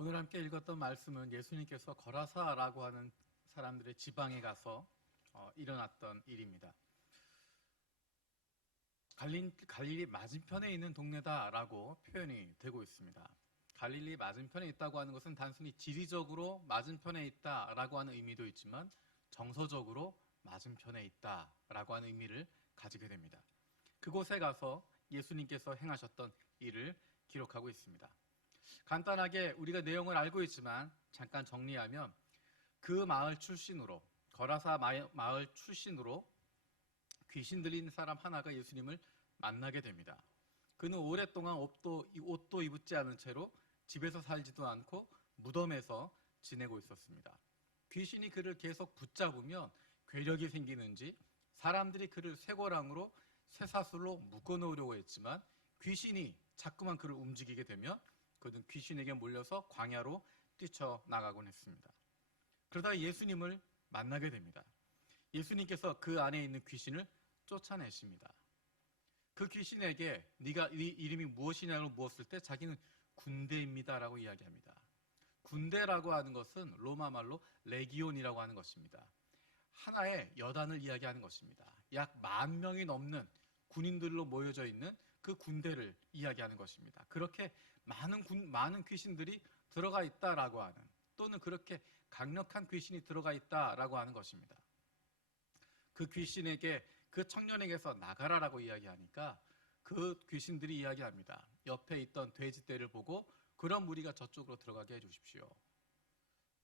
오늘 함께 읽었던 말씀은 예수님께서 거라사라고 하는 사람들의 지방에 가서 일어났던 일입니다. 갈릴리 맞은편에 있는 동네다라고 표현이 되고 있습니다. 갈릴리 맞은편에 있다고 하는 것은 단순히 지리적으로 맞은편에 있다라고 하는 의미도 있지만 정서적으로 맞은편에 있다라고 하는 의미를 가지게 됩니다. 그곳에 가서 예수님께서 행하셨던 일을 기록하고 있습니다. 간단하게 우리가 내용을 알고 있지만 잠깐 정리하면 그 마을 출신으로, 거라사 마을 출신으로 귀신 들린 사람 하나가 예수님을 만나게 됩니다. 그는 오랫동안 옷도 입지 않은 채로 집에서 살지도 않고 무덤에서 지내고 있었습니다. 귀신이 그를 계속 붙잡으면 괴력이 생기는지 사람들이 그를 쇠고랑으로 쇠사슬로 묶어놓으려고 했지만 귀신이 자꾸만 그를 움직이게 되면 그는 귀신에게 몰려서 광야로 뛰쳐나가곤 했습니다. 그러다가 예수님을 만나게 됩니다. 예수님께서 그 안에 있는 귀신을 쫓아내십니다. 그 귀신에게 네 이름이 무엇이냐고 물었을 때 자기는 군대입니다라고 이야기합니다. 군대라고 하는 것은 로마 말로 레기온이라고 하는 것입니다. 하나의 여단을 이야기하는 것입니다. 약 10,000명이 넘는 군인들로 모여져 있는 그 군대를 이야기하는 것입니다. 그렇게 많은 귀신들이 들어가 있다라고 하는, 또는 그렇게 강력한 귀신이 들어가 있다라고 하는 것입니다. 그 귀신에게, 그 청년에게서 나가라라고 이야기하니까 그 귀신들이 이야기합니다. 옆에 있던 돼지떼를 보고 그런 무리가 저쪽으로 들어가게 해주십시오.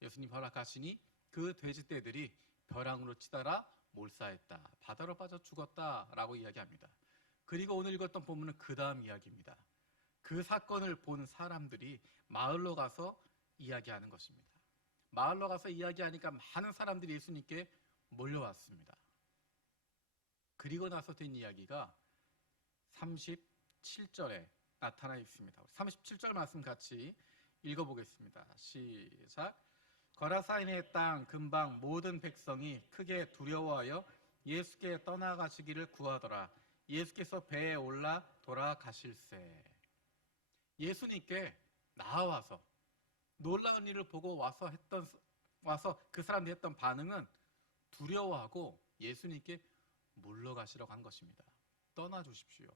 예수님 허락하시니 그 돼지떼들이 벼랑으로 치달아 몰사했다, 바다로 빠져 죽었다라고 이야기합니다. 그리고 오늘 읽었던 본문은 그 다음 이야기입니다. 그 사건을 본 사람들이 마을로 가서 이야기하는 것입니다. 마을로 가서 이야기하니까 많은 사람들이 예수님께 몰려왔습니다. 그리고 나서 된 이야기가 37절에 나타나 있습니다. 37절 말씀 같이 읽어보겠습니다. 시작. 거라사인의 땅 근방 모든 백성이 크게 두려워하여 예수께 떠나가시기를 구하더라. 예수께서 배에 올라 돌아가실세. 예수님께 나와서 놀라운 일을 보고 와서 그 사람들이 했던 반응은 두려워하고 예수님께 물러가시라고 한 것입니다. 떠나주십시오.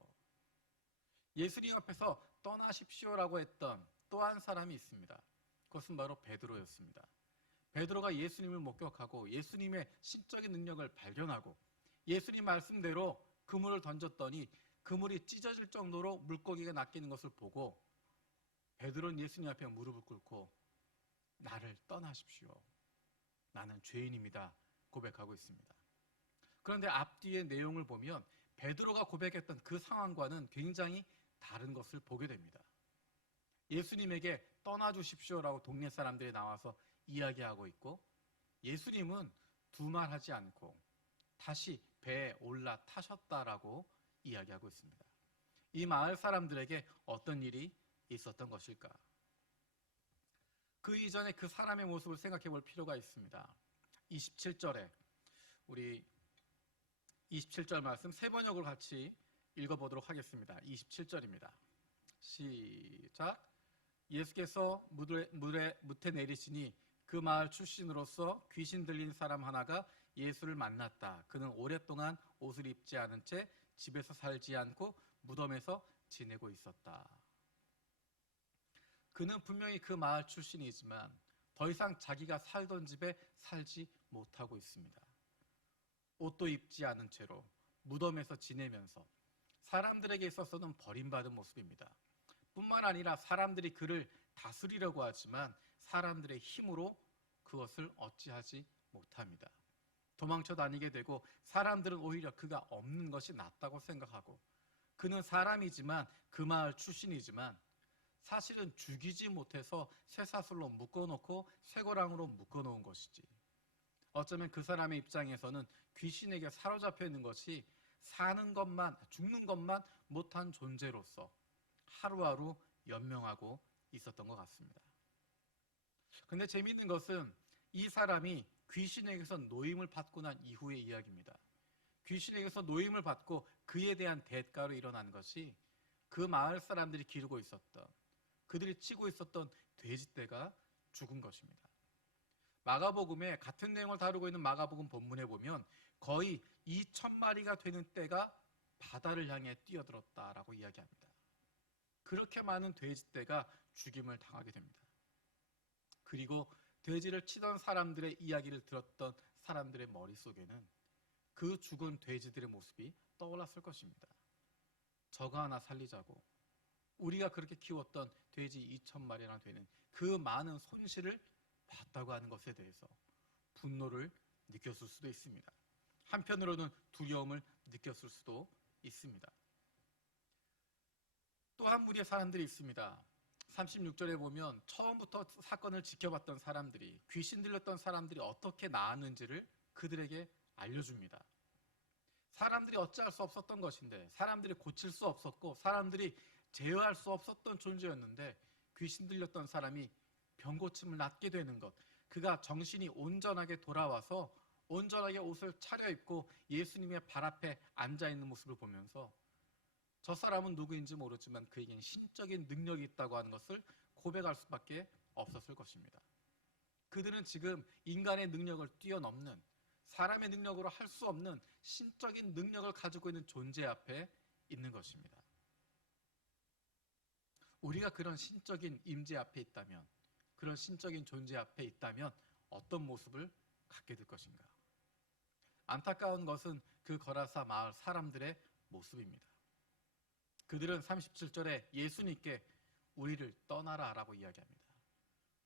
예수님 앞에서 떠나십시오라고 했던 또 한 사람이 있습니다. 그것은 바로 베드로였습니다. 베드로가 예수님을 목격하고 예수님의 신적인 능력을 발견하고 예수님 말씀대로 그물을 던졌더니 그물이 찢어질 정도로 물고기가 낚이는 것을 보고 베드로는 예수님 앞에 무릎을 꿇고 나를 떠나십시오. 나는 죄인입니다. 고백하고 있습니다. 그런데 앞뒤의 내용을 보면 베드로가 고백했던 그 상황과는 굉장히 다른 것을 보게 됩니다. 예수님에게 떠나주십시오라고 동네 사람들이 나와서 이야기하고 있고 예수님은 두말하지 않고 다시 배에 올라타셨다라고 이야기하고 있습니다. 이 마을 사람들에게 어떤 일이 있었던 것일까? 그 이전에 그 사람의 모습을 생각해 볼 필요가 있습니다. 27절에 우리 27절 말씀 세 번역을 같이 읽어보도록 하겠습니다. 27절입니다. 시작. 예수께서 무태 내리시니 그 마을 출신으로서 귀신 들린 사람 하나가 예수를 만났다. 그는 오랫동안 옷을 입지 않은 채 집에서 살지 않고 무덤에서 지내고 있었다. 그는 분명히 그 마을 출신이지만 더 이상 자기가 살던 집에 살지 못하고 있습니다. 옷도 입지 않은 채로 무덤에서 지내면서 사람들에게 있어서는 버림받은 모습입니다. 뿐만 아니라 사람들이 그를 다스리려고 하지만 사람들의 힘으로 그것을 어찌하지 못합니다. 도망쳐 다니게 되고 사람들은 오히려 그가 없는 것이 낫다고 생각하고 그는 사람이지만 그 마을 출신이지만 사실은 죽이지 못해서 쇠사슬로 묶어놓고 쇠고랑으로 묶어놓은 것이지. 어쩌면 그 사람의 입장에서는 귀신에게 사로잡혀 있는 것이 사는 것만, 죽는 것만 못한 존재로서 하루하루 연명하고 있었던 것 같습니다. 근데 재미있는 것은 이 사람이 귀신에게서 노임을 받고 난 이후의 이야기입니다. 귀신에게서 노임을 받고 그에 대한 대가로 일어난 것이 그 마을 사람들이 기르고 있었던, 그들이 치고 있었던 돼지떼가 죽은 것입니다. 마가복음에 같은 내용을 다루고 있는 마가복음 본문에 보면 거의 2,000마리가 되는 떼가 바다를 향해 뛰어들었다라고 이야기합니다. 그렇게 많은 돼지떼가 죽임을 당하게 됩니다. 그리고 돼지를 치던 사람들의 이야기를 들었던 사람들의 머릿속에는 그 죽은 돼지들의 모습이 떠올랐을 것입니다. 저거 하나 살리자고 우리가 그렇게 키웠던 돼지 2,000마리나 되는 그 많은 손실을 봤다고 하는 것에 대해서 분노를 느꼈을 수도 있습니다. 한편으로는 두려움을 느꼈을 수도 있습니다. 또 한 무리의 사람들이 있습니다. 36절에 보면 처음부터 사건을 지켜봤던 사람들이, 귀신 들렸던 사람들이 어떻게 나았는지를 그들에게 알려줍니다. 사람들이 어찌할 수 없었던 것인데, 사람들이 고칠 수 없었고 사람들이 제어할 수 없었던 존재였는데, 귀신 들렸던 사람이 병고침을 낫게 되는 것, 그가 정신이 온전하게 돌아와서 온전하게 옷을 차려입고 예수님의 발 앞에 앉아있는 모습을 보면서 저 사람은 누구인지 모르지만 그에겐 신적인 능력이 있다고 하는 것을 고백할 수밖에 없었을 것입니다. 그들은 지금 인간의 능력을 뛰어넘는, 사람의 능력으로 할 수 없는 신적인 능력을 가지고 있는 존재 앞에 있는 것입니다. 우리가 그런 신적인 임재 앞에 있다면, 그런 신적인 존재 앞에 있다면 어떤 모습을 갖게 될 것인가? 안타까운 것은 그 거라사 마을 사람들의 모습입니다. 그들은 37절에 예수님께 우리를 떠나라 라고 이야기합니다.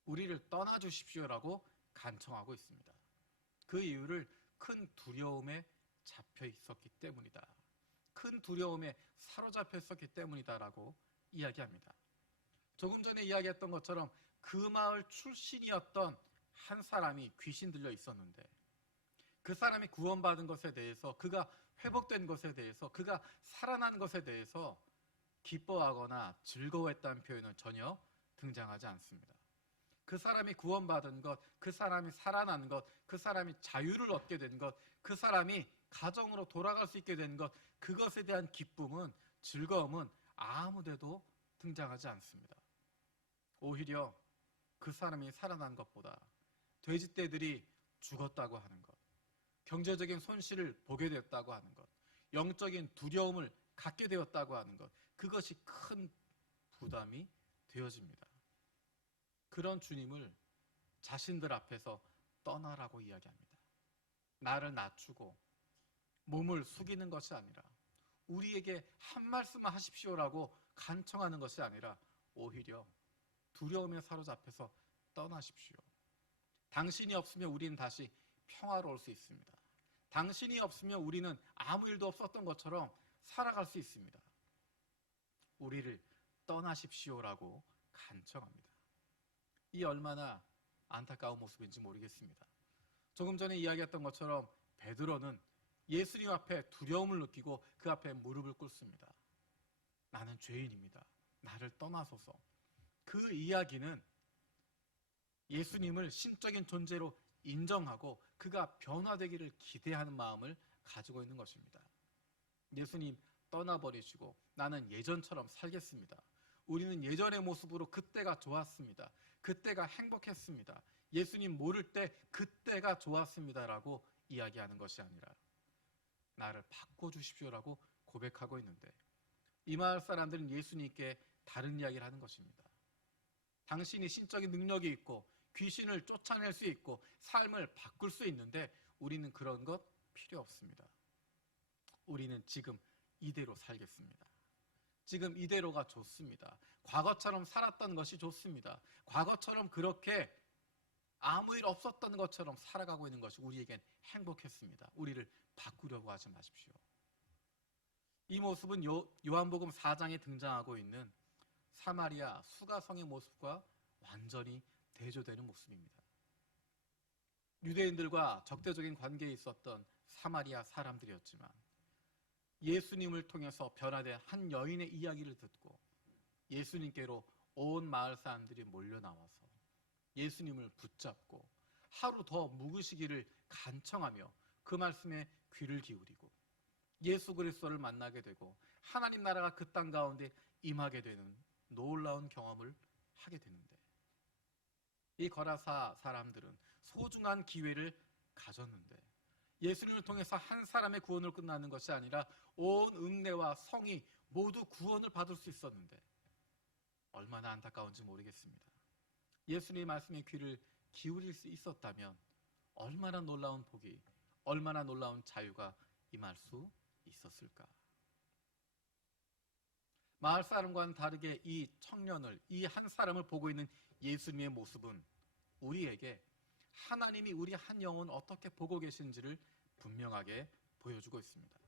우리를 떠나주십시오라고 간청하고 있습니다. 그 이유를 큰 두려움에 잡혀 있었기 때문이다. 큰 두려움에 사로잡혀 있었기 때문이다 라고 이야기합니다. 조금 전에 이야기했던 것처럼 그 마을 출신이었던 한 사람이 귀신 들려 있었는데, 그 사람이 구원받은 것에 대해서, 그가 회복된 것에 대해서, 그가 살아난 것에 대해서 기뻐하거나 즐거워했다는 표현은 전혀 등장하지 않습니다. 그 사람이 구원받은 것, 그 사람이 살아난 것, 그 사람이 자유를 얻게 된 것, 그 사람이 가정으로 돌아갈 수 있게 된 것, 그것에 대한 기쁨은, 즐거움은 아무데도 등장하지 않습니다. 오히려 그 사람이 살아난 것보다 돼지떼들이 죽었다고 하는 것, 경제적인 손실을 보게 되었다고 하는 것, 영적인 두려움을 갖게 되었다고 하는 것, 그것이 큰 부담이 되어집니다. 그런 주님을 자신들 앞에서 떠나라고 이야기합니다. 나를 낮추고 몸을 숙이는 것이 아니라, 우리에게 한 말씀만 하십시오라고 간청하는 것이 아니라 오히려 두려움에 사로잡혀서 떠나십시오. 당신이 없으면 우리는 다시 평화로울 수 있습니다. 당신이 없으면 우리는 아무 일도 없었던 것처럼 살아갈 수 있습니다. 우리를 떠나십시오라고 간청합니다. 이 얼마나 안타까운 모습인지 모르겠습니다. 조금 전에 이야기했던 것처럼 베드로는 예수님 앞에 두려움을 느끼고 그 앞에 무릎을 꿇습니다. 나는 죄인입니다. 나를 떠나소서. 그 이야기는 예수님을 신적인 존재로 인정하고 그가 변화되기를 기대하는 마음을 가지고 있는 것입니다. 예수님 떠나버리시고 나는 예전처럼 살겠습니다. 우리는 예전의 모습으로 그때가 좋았습니다. 그때가 행복했습니다. 예수님 모를 때 그때가 좋았습니다라고 이야기하는 것이 아니라 나를 바꿔주십시오라고 고백하고 있는데, 이 마을 사람들은 예수님께 다른 이야기를 하는 것입니다. 당신이 신적인 능력이 있고 귀신을 쫓아낼 수 있고 삶을 바꿀 수 있는데 우리는 그런 것 필요 없습니다. 우리는 지금 이대로 살겠습니다. 지금 이대로가 좋습니다. 과거처럼 살았던 것이 좋습니다. 과거처럼 그렇게 아무 일 없었던 것처럼 살아가고 있는 것이 우리에겐 행복했습니다. 우리를 바꾸려고 하지 마십시오. 이 모습은 요한복음 4장에 등장하고 있는 사마리아 수가성의 모습과 완전히 대조되는 모습입니다. 유대인들과 적대적인 관계에 있었던 사마리아 사람들이었지만 예수님을 통해서 변화된 한 여인의 이야기를 듣고 예수님께로 온 마을 사람들이 몰려 나와서 예수님을 붙잡고 하루 더 묵으시기를 간청하며 그 말씀에 귀를 기울이고 예수 그리스도를 만나게 되고 하나님 나라가 그 땅 가운데 임하게 되는 놀라운 경험을 하게 되는데, 이 거라사 사람들은 소중한 기회를 가졌는데 예수님을 통해서 한 사람의 구원으로 끝나는 것이 아니라 온 읍내와 성이 모두 구원을 받을 수 있었는데 얼마나 안타까운지 모르겠습니다. 예수님의 말씀에 귀를 기울일 수 있었다면 얼마나 놀라운 복이, 얼마나 놀라운 자유가 임할 수 있었을까. 마을 사람과는 다르게 이 청년을, 이 한 사람을 보고 있는 예수님의 모습은 우리에게 하나님이 우리 한 영혼을 어떻게 보고 계신지를 분명하게 보여주고 있습니다.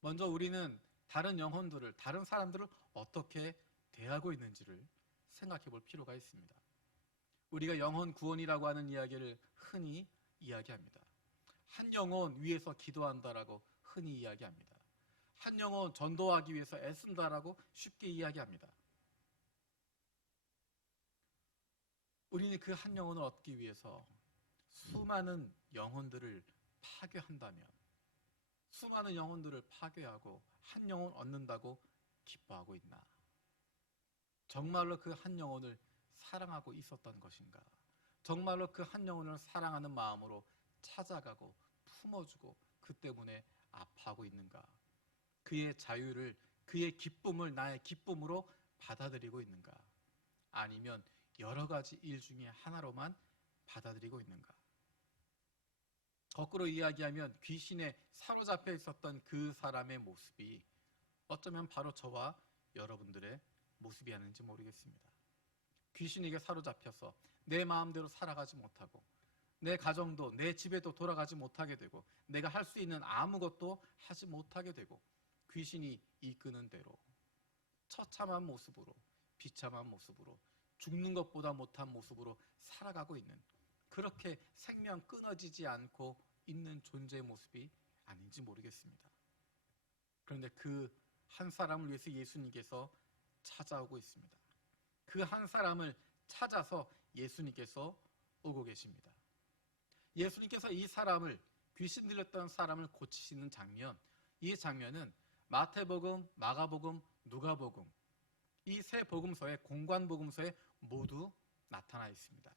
먼저 우리는 다른 영혼들을, 다른 사람들을 어떻게 대하고 있는지를 생각해 볼 필요가 있습니다. 우리가 영혼 구원이라고 하는 이야기를 흔히 이야기합니다. 한 영혼 위해서 기도한다라고 흔히 이야기합니다. 한 영혼 전도하기 위해서 애쓴다라고 쉽게 이야기합니다. 우리는 그 한 영혼을 얻기 위해서 수많은 영혼들을 파괴한다면, 수많은 영혼들을 파괴하고 한 영혼 얻는다고 기뻐하고 있나? 정말로 그 한 영혼을 사랑하고 있었던 것인가? 정말로 그 한 영혼을 사랑하는 마음으로 찾아가고 품어주고 그 때문에 아파하고 있는가? 그의 자유를, 그의 기쁨을 나의 기쁨으로 받아들이고 있는가? 아니면 여러 가지 일 중에 하나로만 받아들이고 있는가? 거꾸로 이야기하면 귀신에 사로잡혀 있었던 그 사람의 모습이 어쩌면 바로 저와 여러분들의 모습이 아닌지 모르겠습니다. 귀신에게 사로잡혀서 내 마음대로 살아가지 못하고 내 가정도 내 집에도 돌아가지 못하게 되고 내가 할 수 있는 아무것도 하지 못하게 되고 귀신이 이끄는 대로 처참한 모습으로, 비참한 모습으로, 죽는 것보다 못한 모습으로 살아가고 있는, 그렇게 생명 끊어지지 않고 있는 존재의 모습이 아닌지 모르겠습니다. 그런데 그 한 사람을 위해서 예수님께서 찾아오고 있습니다. 그 한 사람을 찾아서 예수님께서 오고 계십니다. 예수님께서 이 사람을, 귀신 들렸던 사람을 고치시는 장면, 이 장면은 마태복음, 마가복음, 누가복음, 이 세 복음서에, 공관복음서에 모두 나타나 있습니다.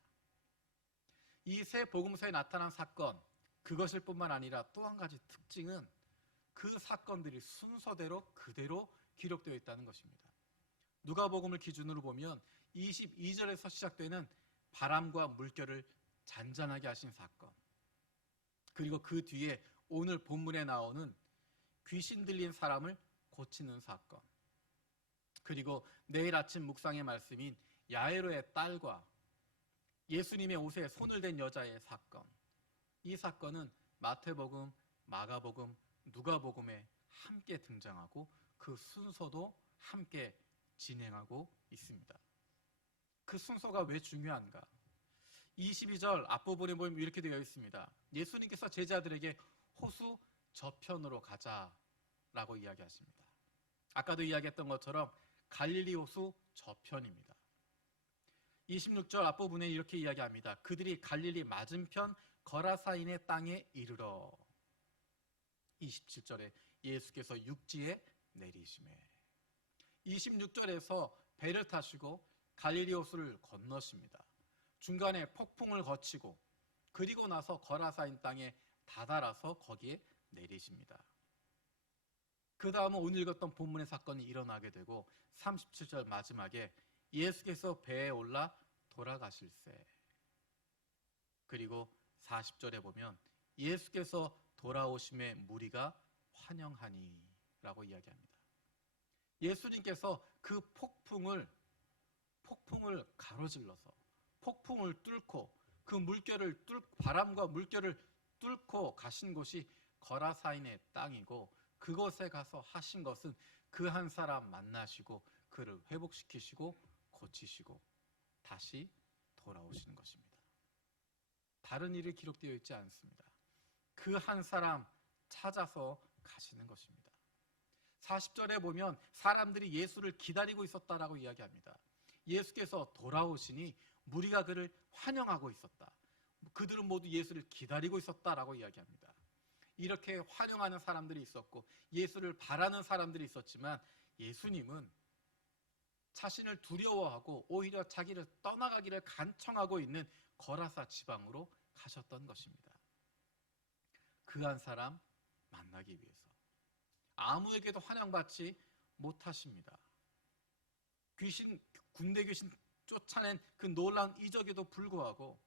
이 세 복음서에 나타난 사건, 그것일 뿐만 아니라 또 한 가지 특징은 그 사건들이 순서대로 그대로 기록되어 있다는 것입니다. 누가복음을 기준으로 보면 22절에서 시작되는 바람과 물결을 잔잔하게 하신 사건, 그리고 그 뒤에 오늘 본문에 나오는 귀신 들린 사람을 고치는 사건, 그리고 내일 아침 묵상의 말씀인 야이로의 딸과 예수님의 옷에 손을 댄 여자의 사건, 이 사건은 마태복음, 마가복음, 누가복음에 함께 등장하고 그 순서도 함께 진행하고 있습니다. 그 순서가 왜 중요한가? 22절 앞부분에 보면 이렇게 되어 있습니다. 예수님께서 제자들에게 호수 저편으로 가자라고 이야기하십니다. 아까도 이야기했던 것처럼 갈릴리 호수 저편입니다. 26절 앞부분에 이렇게 이야기합니다. 그들이 갈릴리 맞은편 거라사인의 땅에 이르러. 27절에 예수께서 육지에 내리시매. 26절에서 배를 타시고 갈릴리 호수를 건너십니다. 중간에 폭풍을 거치고 그리고 나서 거라사인 땅에 다다라서 거기에 내리십니다. 그 다음은 오늘 읽었던 본문의 사건이 일어나게 되고 37절 마지막에 예수께서 배에 올라 돌아가실세. 그리고 40절에 보면 예수께서 돌아오심에 무리가 환영하니 라고 이야기합니다. 예수님께서 그 폭풍을 가로질러서 폭풍을 뚫고 그 물결을 바람과 물결을 뚫고 가신 곳이 거라사인의 땅이고, 그곳에 가서 하신 것은 그 한 사람 만나시고 그를 회복시키시고 고치시고 다시 돌아오시는 것입니다. 다른 일이 기록되어 있지 않습니다. 그 한 사람 찾아서 가시는 것입니다. 40절에 보면 사람들이 예수를 기다리고 있었다라고 이야기합니다. 예수께서 돌아오시니 무리가 그를 환영하고 있었다. 그들은 모두 예수를 기다리고 있었다라고 이야기합니다. 이렇게 환영하는 사람들이 있었고 예수를 바라는 사람들이 있었지만 예수님은 자신을 두려워하고 오히려 자기를 떠나가기를 간청하고 있는 거라사 지방으로 가셨던 것입니다. 그 한 사람 만나기 위해서. 아무에게도 환영받지 못하십니다. 군대 귀신 쫓아낸 그 놀라운 이적에도 불구하고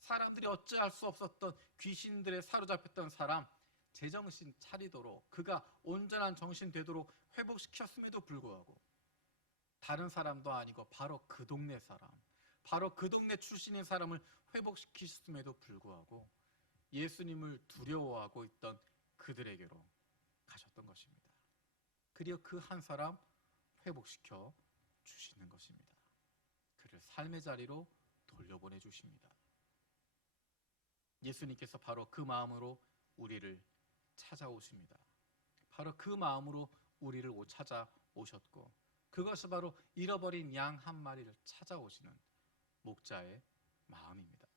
사람들이 어찌할 수 없었던 귀신들에 사로잡혔던 사람, 제정신 차리도록 그가 온전한 정신 되도록 회복시켰음에도 불구하고 다른 사람도 아니고 바로 그 동네 사람, 바로 그 동네 출신인 사람을 회복시키셨음에도 불구하고 예수님을 두려워하고 있던 그들에게로 가셨던 것입니다. 그리고 그 한 사람 회복시켜 주시는 것입니다. 그를 삶의 자리로 돌려보내 주십니다. 예수님께서 바로 그 마음으로 우리를 찾아오십니다. 바로 그 마음으로 우리를 찾아오셨고 그것이 바로 잃어버린 양 한 마리를 찾아오시는 목자의 마음입니다.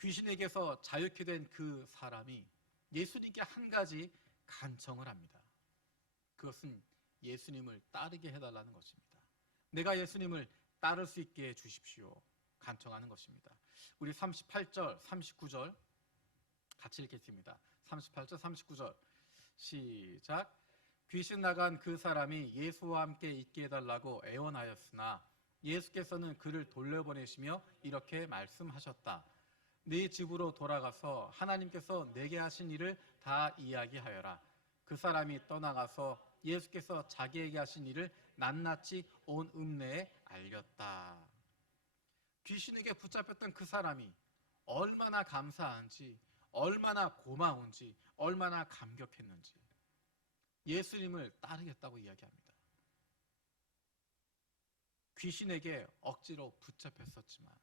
귀신에게서 자유케 된 그 사람이 예수님께 한 가지 간청을 합니다. 그것은 예수님을 따르게 해달라는 것입니다. 내가 예수님을 따를 수 있게 해주십시오. 간청하는 것입니다. 우리 38절, 39절 같이 읽겠습니다. 38절, 39절 시작. 귀신 나간 그 사람이 예수와 함께 있게 해달라고 애원하였으나 예수께서는 그를 돌려보내시며 이렇게 말씀하셨다. 네 집으로 돌아가서 하나님께서 내게 하신 일을 다 이야기하여라. 그 사람이 떠나가서 예수께서 자기에게 하신 일을 낱낱이 온 읍내에 알렸다. 귀신에게 붙잡혔던 그 사람이 얼마나 감사한지, 얼마나 고마운지, 얼마나 감격했는지 예수님을 따르겠다고 이야기합니다. 귀신에게 억지로 붙잡혔었지만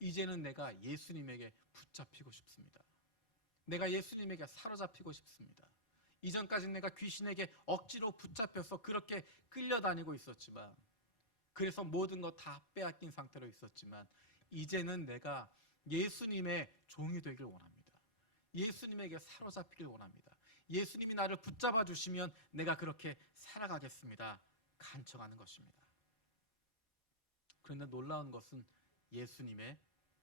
이제는 내가 예수님에게 붙잡히고 싶습니다. 내가 예수님에게 사로잡히고 싶습니다. 이전까지는 내가 귀신에게 억지로 붙잡혀서 그렇게 끌려다니고 있었지만, 그래서 모든 거 다 빼앗긴 상태로 있었지만 이제는 내가 예수님의 종이 되길 원합니다. 예수님에게 사로잡히길 원합니다. 예수님이 나를 붙잡아 주시면 내가 그렇게 살아가겠습니다. 간청하는 것입니다. 그런데 놀라운 것은 예수님의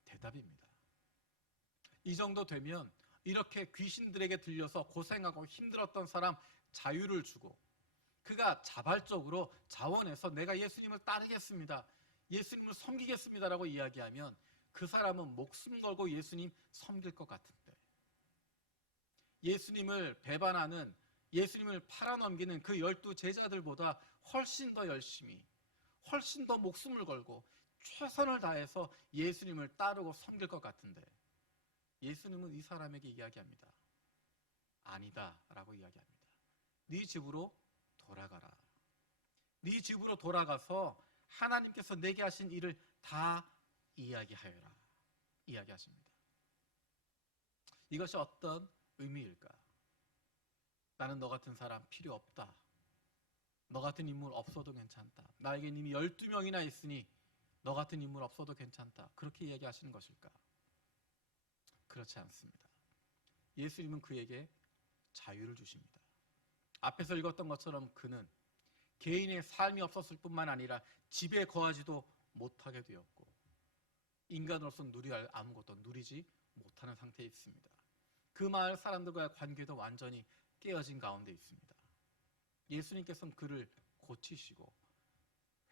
대답입니다. 이 정도 되면 이렇게 귀신들에게 들려서 고생하고 힘들었던 사람 자유를 주고 그가 자발적으로 자원해서 내가 예수님을 따르겠습니다. 예수님을 섬기겠습니다라고 이야기하면 그 사람은 목숨 걸고 예수님 섬길 것 같은데, 예수님을 배반하는, 예수님을 팔아넘기는 그 12 제자들보다 훨씬 더 열심히, 훨씬 더 목숨을 걸고 최선을 다해서 예수님을 따르고 섬길 것 같은데 예수님은 이 사람에게 이야기합니다. 아니다 라고 이야기합니다. 네 집으로 돌아가라. 네 집으로 돌아가서 하나님께서 내게 하신 일을 다 이야기하여라. 이야기하십니다. 이것이 어떤 의미일까? 나는 너 같은 사람 필요 없다. 너 같은 인물 없어도 괜찮다. 나에겐 이미 12명이나 있으니 너 같은 인물 없어도 괜찮다. 그렇게 이야기하시는 것일까? 그렇지 않습니다. 예수님은 그에게 자유를 주십니다. 앞에서 읽었던 것처럼 그는 개인의 삶이 없었을 뿐만 아니라 집에 거하지도 못하게 되었고 인간으로서 누릴 아무것도 누리지 못하는 상태에 있습니다. 그 마을 사람들과의 관계도 완전히 깨어진 가운데 있습니다. 예수님께서는 그를 고치시고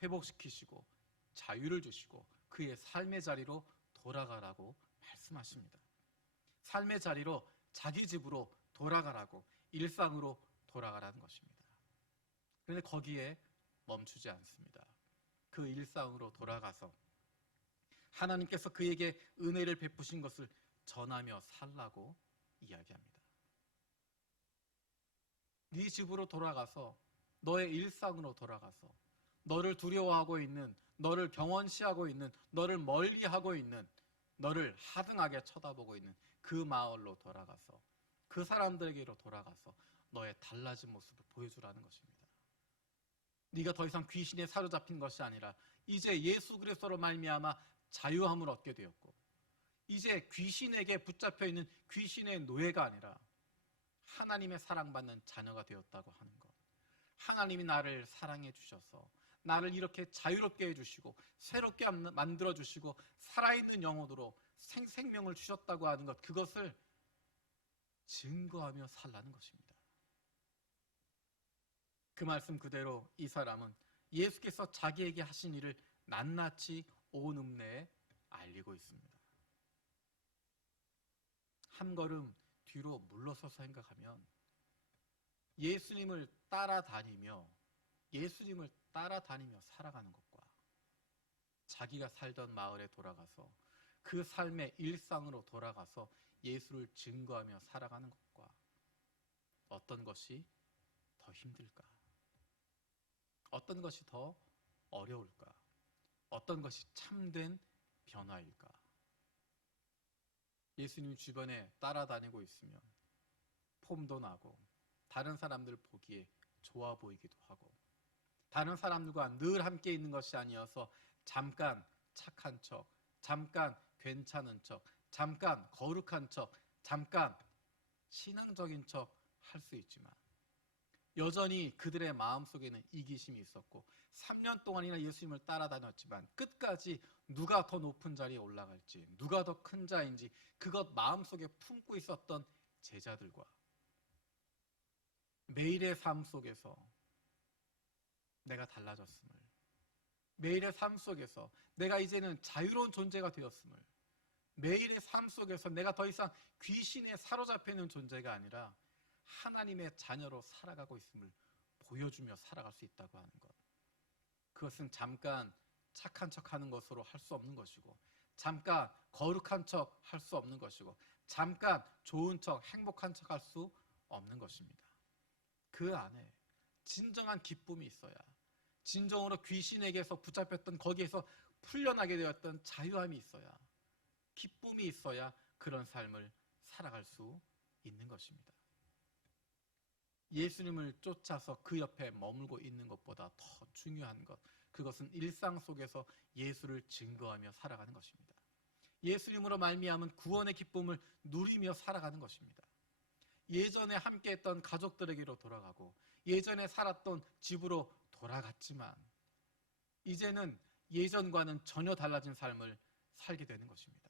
회복시키시고 자유를 주시고 그의 삶의 자리로 돌아가라고 말씀하십니다. 삶의 자리로, 자기 집으로 돌아가라고, 일상으로 돌아가라는 것입니다. 그런데 거기에 멈추지 않습니다. 그 일상으로 돌아가서 하나님께서 그에게 은혜를 베푸신 것을 전하며 살라고 이야기합니다. 네 집으로 돌아가서, 너의 일상으로 돌아가서 너를 두려워하고 있는, 너를 경원시하고 있는, 너를 멀리하고 있는, 너를 하등하게 쳐다보고 있는 그 마을로 돌아가서 그 사람들에게로 돌아가서 너의 달라진 모습을 보여주라는 것입니다. 네가 더 이상 귀신에 사로잡힌 것이 아니라 이제 예수 그리스도로 말미암아 자유함을 얻게 되었고 이제 귀신에게 붙잡혀 있는 귀신의 노예가 아니라 하나님의 사랑받는 자녀가 되었다고 하는 것, 하나님이 나를 사랑해 주셔서 나를 이렇게 자유롭게 해주시고 새롭게 만들어 주시고 살아있는 영혼으로 생명을 주셨다고 하는 것, 그것을 증거하며 살라는 것입니다. 그 말씀 그대로 이 사람은 예수께서 자기에게 하신 일을 낱낱이 온 읍내에 알리고 있습니다. 한 걸음 뒤로 물러서서 생각하면 예수님을 따라다니며 살아가는 것과 자기가 살던 마을에 돌아가서 그 삶의 일상으로 돌아가서 예수를 증거하며 살아가는 것과 어떤 것이 더 힘들까? 어떤 것이 더 어려울까? 어떤 것이 참된 변화일까? 예수님 주변에 따라다니고 있으면 폼도 나고 다른 사람들 보기에 좋아 보이기도 하고 다른 사람들과 늘 함께 있는 것이 아니어서 잠깐 착한 척, 잠깐 괜찮은 척, 잠깐 거룩한 척, 잠깐 신앙적인 척 할 수 있지만 여전히 그들의 마음속에는 이기심이 있었고 3년 동안이나 예수님을 따라다녔지만 끝까지 누가 더 높은 자리에 올라갈지, 누가 더 큰 자인지 그것 마음속에 품고 있었던 제자들과 매일의 삶 속에서 내가 달라졌음을, 매일의 삶 속에서 내가 이제는 자유로운 존재가 되었음을, 매일의 삶 속에서 내가 더 이상 귀신에 사로잡혀 있는 존재가 아니라 하나님의 자녀로 살아가고 있음을 보여주며 살아갈 수 있다고 하는 것, 그것은 잠깐 착한 척하는 것으로 할 수 없는 것이고 잠깐 거룩한 척 할 수 없는 것이고 잠깐 좋은 척, 행복한 척 할 수 없는 것입니다. 그 안에 진정한 기쁨이 있어야, 진정으로 귀신에게서 붙잡혔던 거기에서 풀려나게 되었던 자유함이 있어야, 기쁨이 있어야 그런 삶을 살아갈 수 있는 것입니다. 예수님을 쫓아서 그 옆에 머물고 있는 것보다 더 중요한 것, 그것은 일상 속에서 예수를 증거하며 살아가는 것입니다. 예수님으로 말미암은 구원의 기쁨을 누리며 살아가는 것입니다. 예전에 함께했던 가족들에게로 돌아가고 예전에 살았던 집으로 돌아갔지만 이제는 예전과는 전혀 달라진 삶을 살게 되는 것입니다.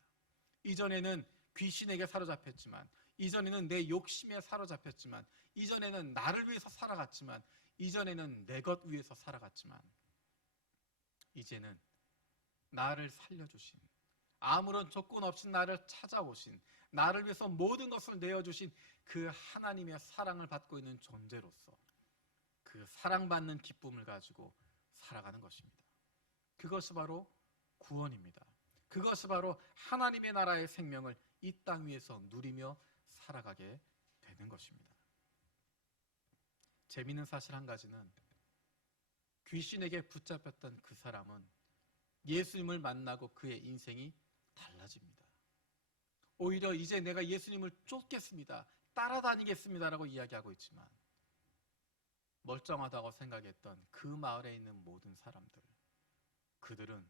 이전에는 귀신에게 사로잡혔지만, 이전에는 내 욕심에 사로잡혔지만, 이전에는 나를 위해서 살아갔지만, 이전에는 내 것 위해서 살아갔지만 이제는 나를 살려주신, 아무런 조건 없이 나를 찾아오신, 나를 위해서 모든 것을 내어주신 그 하나님의 사랑을 받고 있는 존재로서 그 사랑받는 기쁨을 가지고 살아가는 것입니다. 그것이 바로 구원입니다. 그것이 바로 하나님의 나라의 생명을 이 땅 위에서 누리며 살아가게 되는 것입니다. 재미있는 사실 한 가지는 귀신에게 붙잡혔던 그 사람은 예수님을 만나고 그의 인생이 달라집니다. 오히려 이제 내가 예수님을 쫓겠습니다, 따라다니겠습니다 라고 이야기하고 있지만 멀쩡하다고 생각했던 그 마을에 있는 모든 사람들, 그들은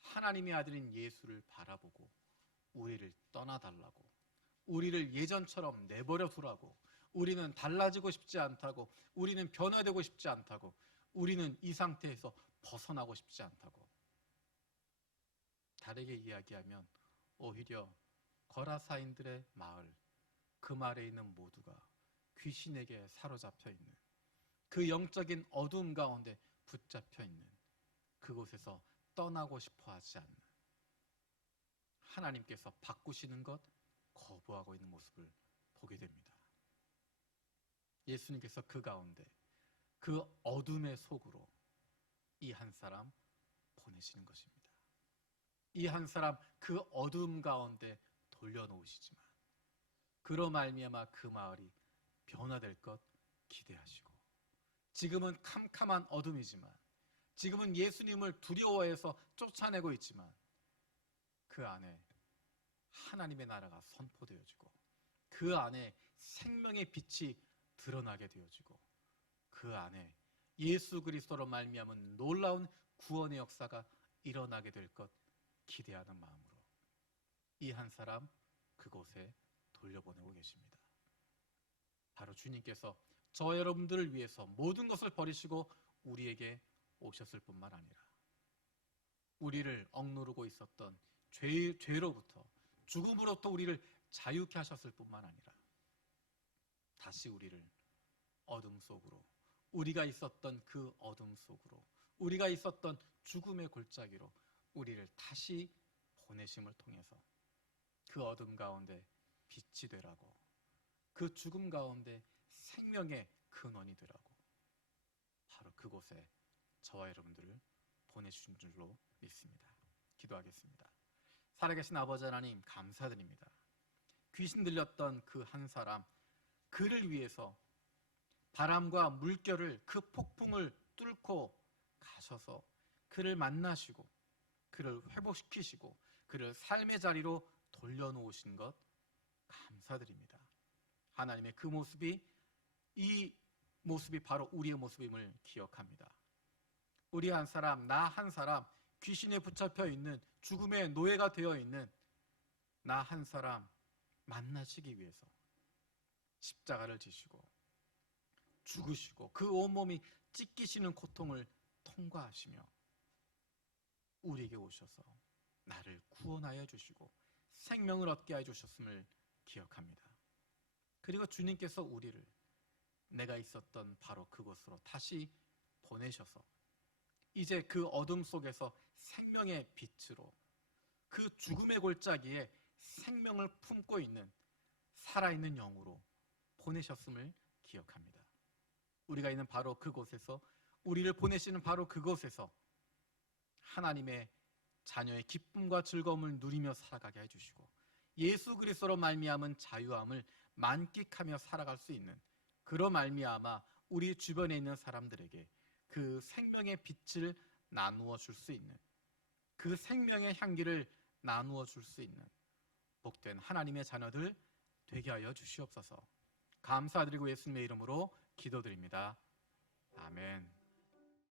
하나님의 아들인 예수를 바라보고 우리를 떠나달라고, 우리를 예전처럼 내버려 두라고, 우리는 달라지고 싶지 않다고, 우리는 변화되고 싶지 않다고, 우리는 이 상태에서 벗어나고 싶지 않다고, 다르게 이야기하면 오히려 거라사인들의 마을, 그 마을에 있는 모두가 귀신에게 사로잡혀 있는, 그 영적인 어두움 가운데 붙잡혀 있는, 그곳에서 떠나고 싶어 하지 않는, 하나님께서 바꾸시는 것 거부하고 있는 모습을 보게 됩니다. 예수님께서 그 가운데, 그 어둠의 속으로 이 한 사람 보내시는 것입니다. 이 한 사람 그 어둠 가운데 돌려놓으시지만 그로 말미암아 그 마을이 변화될 것 기대하시고, 지금은 캄캄한 어둠이지만, 지금은 예수님을 두려워해서 쫓아내고 있지만 그 안에 하나님의 나라가 선포되어지고 그 안에 생명의 빛이 드러나게 되어지고 그 안에 예수 그리스도로 말미암은 놀라운 구원의 역사가 일어나게 될 것 기대하는 마음으로 이 한 사람 그곳에 돌려보내고 계십니다. 바로 주님께서 저 여러분들을 위해서 모든 것을 버리시고 우리에게 오셨을 뿐만 아니라 우리를 억누르고 있었던 죄로부터 죽음으로부터 우리를 자유케 하셨을 뿐만 아니라 다시 우리를 어둠 속으로, 우리가 있었던 그 어둠 속으로, 우리가 있었던 죽음의 골짜기로 우리를 다시 보내심을 통해서 그 어둠 가운데 빛이 되라고, 그 죽음 가운데 생명의 근원이 되라고 바로 그곳에 저와 여러분들을 보내주신 줄로 믿습니다. 기도하겠습니다. 살아계신 아버지 하나님, 감사드립니다. 귀신 들렸던 그 한 사람, 그를 위해서 바람과 물결을, 그 폭풍을 뚫고 가셔서 그를 만나시고 그를 회복시키시고 그를 삶의 자리로 돌려놓으신 것 감사드립니다. 하나님의 그 모습이, 이 모습이 바로 우리의 모습임을 기억합니다. 우리 한 사람, 나 한 사람, 귀신에 붙잡혀 있는, 죽음의 노예가 되어 있는 나 한 사람 만나시기 위해서 십자가를 지시고 죽으시고 그 온몸이 찢기시는 고통을 통과하시며 우리에게 오셔서 나를 구원하여 주시고 생명을 얻게 해 주셨음을 기억합니다. 그리고 주님께서 우리를 내가 있었던 바로 그곳으로 다시 보내셔서 이제 그 어둠 속에서 생명의 빛으로, 그 죽음의 골짜기에 생명을 품고 있는 살아있는 영으로 보내셨음을 기억합니다. 우리가 있는 바로 그곳에서, 우리를 보내시는 바로 그곳에서 하나님의 자녀의 기쁨과 즐거움을 누리며 살아가게 해주시고 예수 그리스도로 말미암은 자유함을 만끽하며 살아갈 수 있는, 그로 말미암아 우리 주변에 있는 사람들에게 그 생명의 빛을 나누어 줄 수 있는, 그 생명의 향기를 나누어 줄 수 있는 복된 하나님의 자녀들 되게 하여 주시옵소서. 감사드리고 예수님의 이름으로 기도드립니다. 아멘.